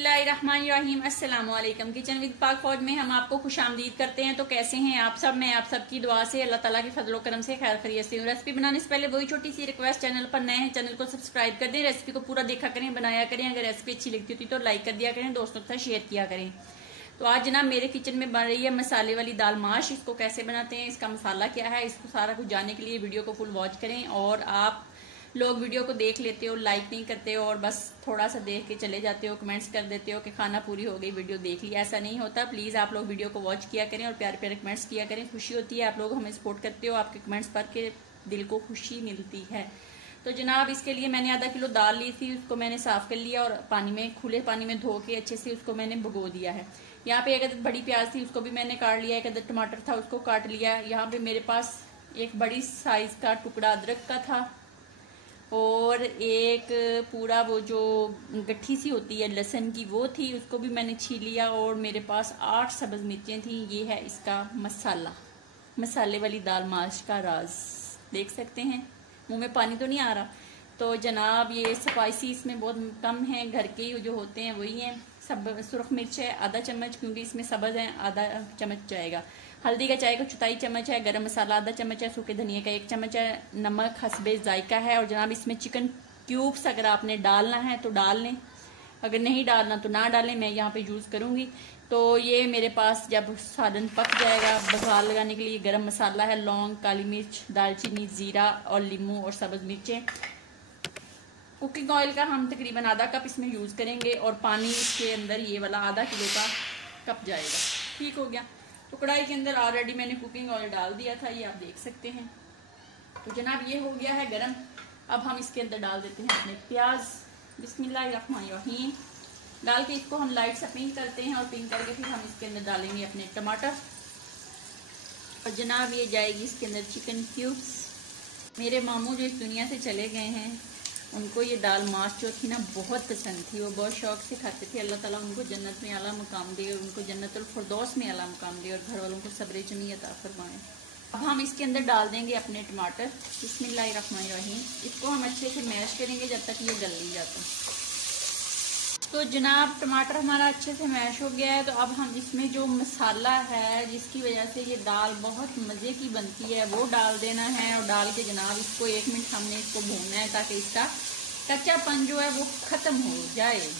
बिस्मिल्लाहिर्रहमानिर्रहीम। अस्सलाम वालेकुम। किचन विद पाक फौज में हम आपको खुशामदीद करते हैं। तो कैसे हैं आप सब? मैं आप सबकी दुआ से अल्लाह ताला के फजलो करम से खैर खैरियत से हूँ। रेसिपी बनाने से पहले वही छोटी सी रिक्वेस्ट, चैनल पर नए हैं चैनल को सब्सक्राइब कर दें, रेसिपी को पूरा देखा करें, बनाया करें। अगर रेसिपी अच्छी लगती होती तो लाइक कर दिया करें, दोस्तों के साथ शेयर किया करें। तो आज जनाब मेरे किचन में बन रही है मसाले वाली दाल माश। इसको कैसे बनाते हैं, इसका मसाला क्या है, इसको सारा कुछ जानने के लिए वीडियो को फुल वॉच करें। और आप लोग वीडियो को देख लेते हो, लाइक नहीं करते हो और बस थोड़ा सा देख के चले जाते हो, कमेंट्स कर देते हो कि खाना पूरी हो गई, वीडियो देख ली। ऐसा नहीं होता। प्लीज आप लोग वीडियो को वॉच किया करें और प्यारे प्यारे कमेंट्स किया करें। खुशी होती है, आप लोग हमें सपोर्ट करते हो, आपके कमेंट्स पढ़ के दिल को खुशी मिलती है। तो जनाब इसके लिए मैंने आधा किलो दाल ली थी, उसको मैंने साफ कर लिया और पानी में, खुले पानी में धो के अच्छे से उसको मैंने भिगो दिया है। यहाँ पे एक अदद बड़ी प्याज थी, उसको भी मैंने काट लिया। एक अदद टमाटर था, उसको काट लिया। यहाँ पे मेरे पास एक बड़ी साइज का टुकड़ा अदरक का था और एक पूरा वो जो गट्ठी सी होती है लहसुन की वो थी, उसको भी मैंने छील लिया। और मेरे पास 8 सब्ज मिर्चें थी। ये है इसका मसाला, मसाले वाली दाल माश का राज। देख सकते हैं, मुंह में पानी तो नहीं आ रहा। तो जनाब ये स्पाइसी इसमें बहुत कम है, घर के जो होते हैं वही हैं। सब सुरख मिर्च है आधा चम्मच, क्योंकि इसमें सब्ज है, आधा चम्मच जाएगा। हल्दी का चाय का 1/4 चम्मच है। गरम मसाला आधा चम्मच है। सूखे धनिया का 1 चम्मच है। नमक हस्बे जायका है। और जनाब इसमें चिकन क्यूब्स अगर आपने डालना है तो डाल लें, अगर नहीं डालना तो ना डालें। मैं यहाँ पे यूज करूंगी। तो ये मेरे पास जब सालन पक जाएगा, बघार लगाने के लिए गरम मसाला है, लौंग, काली मिर्च, दालचीनी, जीरा और लीमू और सब्ज मिर्चें। कुकिंग ऑयल का हम तकरीबन आधा कप इसमें यूज करेंगे और पानी इसके अंदर ये वाला आधा किलो का कप जाएगा। ठीक हो गया। तो कढ़ाई के अंदर ऑलरेडी मैंने कुकिंग ऑयल डाल दिया था, ये आप देख सकते हैं। तो जनाब ये हो गया है गरम। अब हम इसके अंदर डाल देते हैं अपने प्याज। बिस्मिल्लाहिर्रहमानिर्रहीम। डाल के इसको हम लाइट सा पिंक करते हैं और पिंक करके फिर हम इसके अंदर डालेंगे अपने टमाटर। और जनाब ये जाएगी इसके अंदर चिकन क्यूब्स। मेरे मामू जो इस दुनिया से चले गए हैं, उनको ये दाल माश जो थी ना बहुत पसंद थी, वो बहुत शौक से खाते थे। अल्लाह ताला उनको जन्नत में आला मुकाम दे और उनको जन्नतुल फिरदौस में आला मुकाम दे और घर वालों को सब्र जमी अता फरमाए। अब हम इसके अंदर डाल देंगे अपने टमाटर। बिस्मिल्लाहिर्रहमानिर्रहीम। इसको हम अच्छे से मैश करेंगे जब तक ये गल नहीं जाता। तो जनाब टमाटर हमारा अच्छे से मैश हो गया है। तो अब हम इसमें जो मसाला है जिसकी वजह से ये दाल बहुत मज़े की बनती है वो डाल देना है। और डाल के जनाब इसको 1 मिनट हमने इसको भूनना है ताकि इसका कच्चापन जो है वो ख़त्म हो जाए।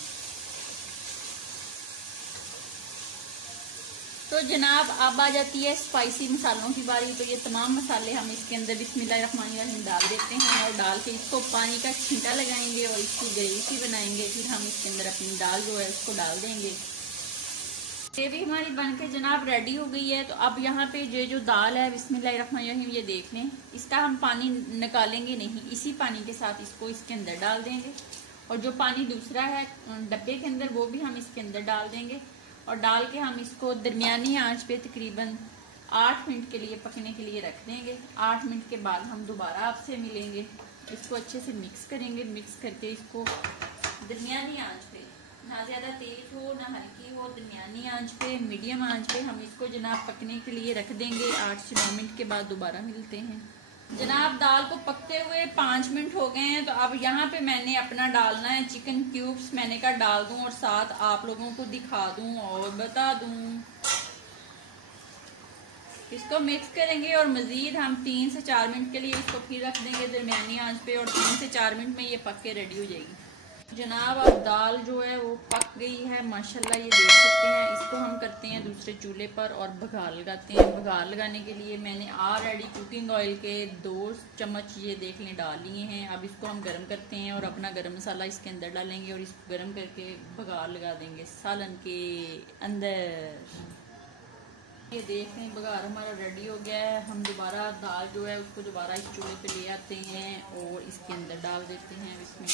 तो जनाब अब आ जाती है स्पाइसी मसालों की बारी। तो ये तमाम मसाले हम इसके अंदर बिस्मिल्लाहिर्रहमानिर्रहीम डाल देते हैं और डाल के इसको पानी का छींटा लगाएंगे और इसकी ग्रेवी सी बनाएंगे। फिर हम इसके अंदर अपनी दाल जो है उसको डाल देंगे। ग्रेवी हमारी बनके जनाब रेडी हो गई है। तो अब यहाँ पे ये जो दाल है बिस्मिल्लाहिर्रहमानिर्रहीम, ये देख लें, इसका हम पानी निकालेंगे नहीं, इसी पानी के साथ इसको इसके अंदर डाल देंगे। और जो पानी दूसरा है डब्बे के अंदर वो भी हम इसके अंदर डाल देंगे। और डाल के हम इसको दरमियानी आंच पे तकरीबन 8 मिनट के लिए पकने के लिए रख देंगे। 8 मिनट के बाद हम दोबारा आपसे मिलेंगे। इसको अच्छे से मिक्स करेंगे। मिक्स करके इसको दरमियानी आंच पे, ना ज़्यादा तेज हो ना हल्की हो, दरमियानी आंच पे, मीडियम आंच पे हम इसको जनाब पकने के लिए रख देंगे। 8 से 9 मिनट के बाद दोबारा मिलते हैं। जनाब दाल को पकते हुए 5 मिनट हो गए हैं। तो अब यहाँ पे मैंने अपना डालना है चिकन क्यूब्स। मैंने कहा डाल दूं और साथ आप लोगों को दिखा दूं और बता दूं। इसको मिक्स करेंगे और मजीद हम 3 से 4 मिनट के लिए इसको फिर रख देंगे दरमियानी आंच पे और 3 से 4 मिनट में ये पक के रेडी हो जाएगी। जनाब अब दाल जो है वो पक गई है माशाल्लाह, ये देख सकते हैं। इसको हम करते हैं दूसरे चूल्हे पर और बघार लगाते हैं। बघार लगाने के लिए मैंने ऑलरेडी कुकिंग ऑयल के 2 चम्मच ये देख लें डाल लिए हैं। अब इसको हम गर्म करते हैं और अपना गरम मसाला इसके अंदर डालेंगे और इसको गर्म करके बघार लगा देंगे सालन के अंदर। ये देख लें बघार हमारा रेडी हो गया है। हम दोबारा दाल जो है उसको दोबारा इस चूल्हे पे ले आते हैं और इसके अंदर डाल देते हैं। इसमें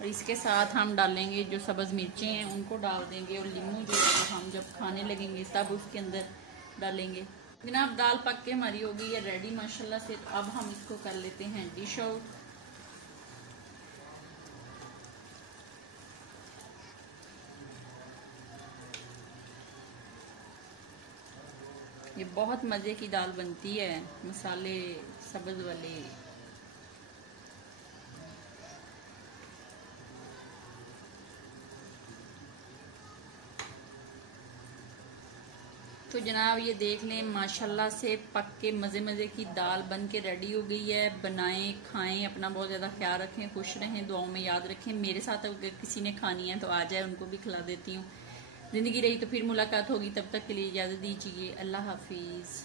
और इसके साथ हम डालेंगे जो सब्ज़ मिर्चें हैं उनको डाल देंगे और लीमू जो है हम जब खाने लगेंगे तब उसके अंदर डालेंगे। जनाब दाल पक के हमारी हो गई है रेडी माशाल्लाह से। तो अब हम इसको कर लेते हैं डिश आउट। ये बहुत मज़े की दाल बनती है, मसाले सब्ज़ वाले। तो जनाब ये देख लें माशाल्लाह से पक के मज़े मज़े की दाल बन के रेडी हो गई है। बनाएं, खाएं, अपना बहुत ज़्यादा ख्याल रखें, खुश रहें, दुआओं में याद रखें। मेरे साथ अगर किसी ने खानी है तो आ जाए, उनको भी खिला देती हूँ। ज़िंदगी रही तो फिर मुलाकात होगी, तब तक के लिए इजाज़त दीजिए। अल्लाह हाफिज़।